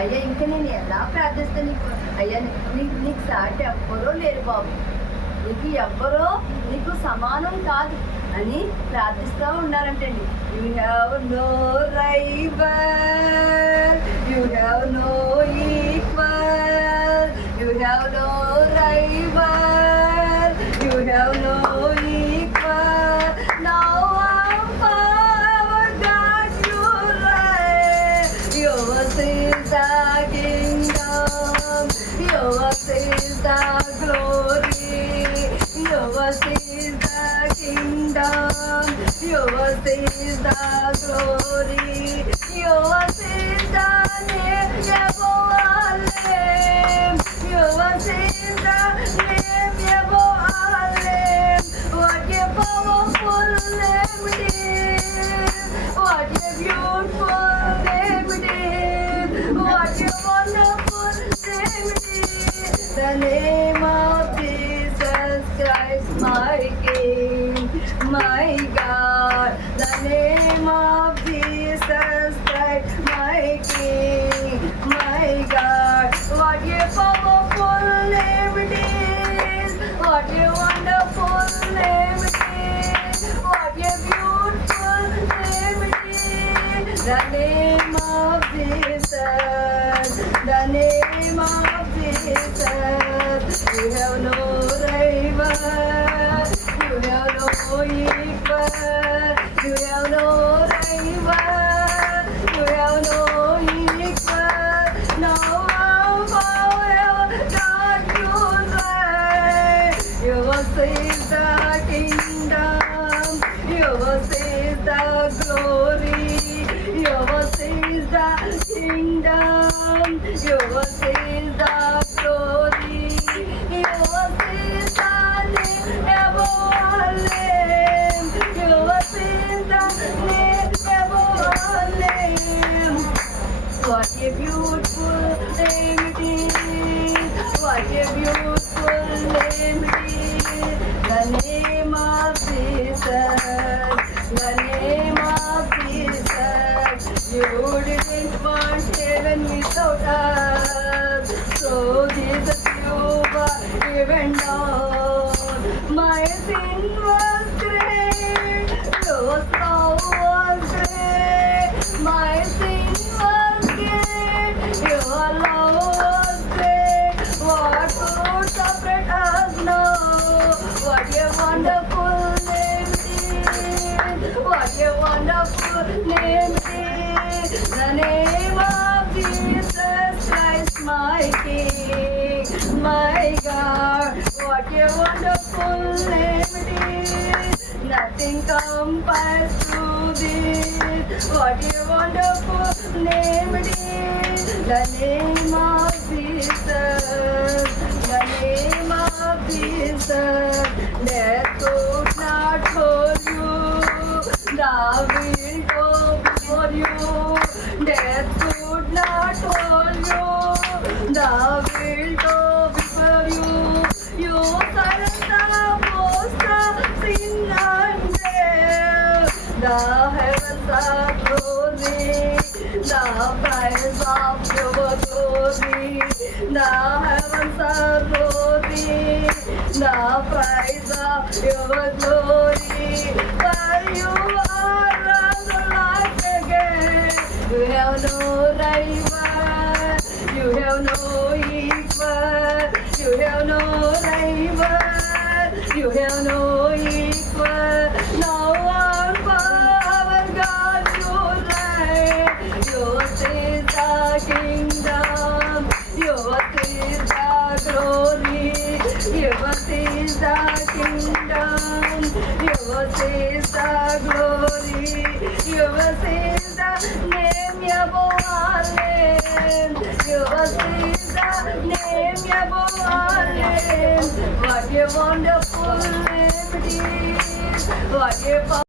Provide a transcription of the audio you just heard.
అయ్యా ఇంకా నేను ఎలా ప్రార్థిస్తే నీకు అయ్యా నీకు సాటి ఎవ్వరో లేరు బాబు, నీకు సమానం కాదు అని ప్రార్థిస్తూ ఉన్నారంటండి. You have no rival, you have no equal, you have no rival, you have no equal. Now yours is the kingdom, yours is the glory, yours is the kingdom, yours is the glory, yours is the name above all names, yours is the name above all names. What a powerful name it is, what a beautiful name it is, what a wonderful name it is. The name of Jesus Christ, my King, my God. The name of Jesus Christ, my King, my God. What a powerful name it is, what a wonderful name it is, what a beautiful name it is. The name of Jesus, the name of Jesus. You have no rival, you have no equal, you have no rival, you have no equal. Now forever God you reign. Yours is the kingdom, yours is the glory, yours is the kingdom, yours is the glory, yours is the name above all names, yours is the name above all names. What a beautiful name it is, what a beautiful name it is. The name of Jesus, the name of Jesus. You didn't want heaven without us, so Jesus you were given down. My sin was great, your love was great. My sin was great, your love was great. What could separate us now? What a wonderful name it is, what a wonderful name it is. The name of Jesus Christ, my King, my God. What a wonderful name it is, nothing compares to this. What a wonderful name it is, the name of Jesus, the name of Jesus. Death could not hold you, the will go before you. Death could not hold you, the will go before you. You silence the most of sin and death. The heavens are closing, the price of your glory. The heavens are closing, the price of your glory. For you are resurrected again. You have no rival, you have no equal, you have no rival, you have no equal. Now on power God you reign. Yours is the kingdom, yours is the glory, yours is the kingdom, yours is the glory, yours is the name above all names, yours is the name above all names. What a wonderful name it is, what a